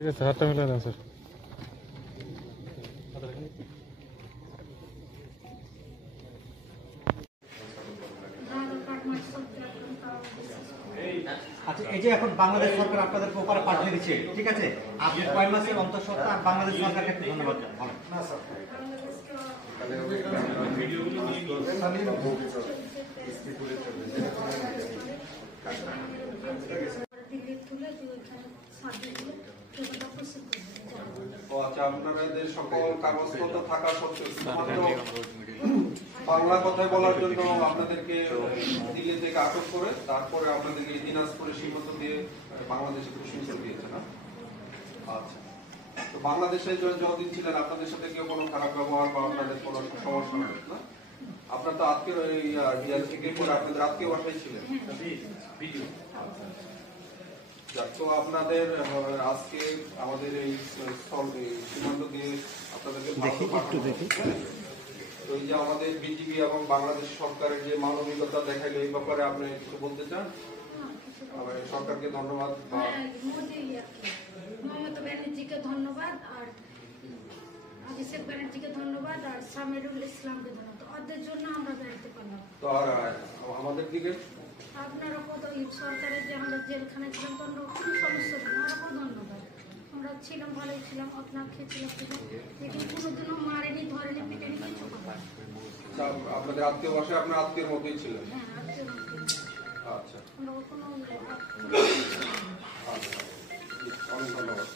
ঠিক আছে, হাতটা মিলে দেন স্যার। আচ্ছা, এই যে এখন বাংলাদেশ সরকার আপনাদেরকে ওপারে পাঠিয়ে দিচ্ছে, ঠিক আছে, আপনি কয় মাসের অন্তঃসত্ত্বা আর বাংলাদেশ সরকারকে একটু ধন্যবাদ জানান। না স্যার, আপনাদের সকল কাগজপত্র থাকা সত্ত্বেও বাংলা কথায় বলার জন্য আপনাদেরকে দিল্লি থেকে আটক করে তারপরে আপনাদেরকে দিনাজপুরে সীমান্ত দিয়ে বাংলাদেশে শুরু দিয়েছে না? আচ্ছা, তো বাংলাদেশে যতদিন ছিলেন আপনাদের সাথে কেউ কোনো খারাপ ব্যবহার বা আপনাদের কোনো সমস্যা নেই না? আপনার তো আজকের ওই জেল থেকে পরে আপনাদের আত্মীয় বাসায় ছিলেন। তো আপনাদের আজকে আমাদের এই সীমান্ত দিয়ে আপনাদেরকে তো এই যে আমাদের বিজিবি এবং বাংলাদেশ সরকারের যে মানবিকতা দেখাইলো এই ব্যাপারে আপনি কিছু বলতে চান? সরকারকে ধন্যবাদ। মমতা ব্যানার্জিকে ধন্যবাদ আর অভিষেক ব্যানার্জিকে ধন্যবাদ আর সামিরুল ইসলামকে ধন্যবাদ। ওদের জন্য আমরা বেরোতে পারলাম। তো আর আমাদের দিকে আপনারা কত সরকারের যে আমরা জেলখানায় ছিলাম তখন কোনো সমস্যা নেই, ওরাও ধন্যবাদ। আমরা ছিলাম, ভালোই ছিলাম, আপনার খেয়েছিলাম, লেকিন কোনোদিনও মারেনি, ধরেনি, পিটেনি, কিছু করে। আপনাদের আত্মীয় বাসায় আপনার আত্মীয়ের মতোই ছিলেন? হ্যাঁ, আত্মীয় মতোই। আচ্ছা, আমরা কোনো আচ্ছা, অনেক ধন্যবাদ।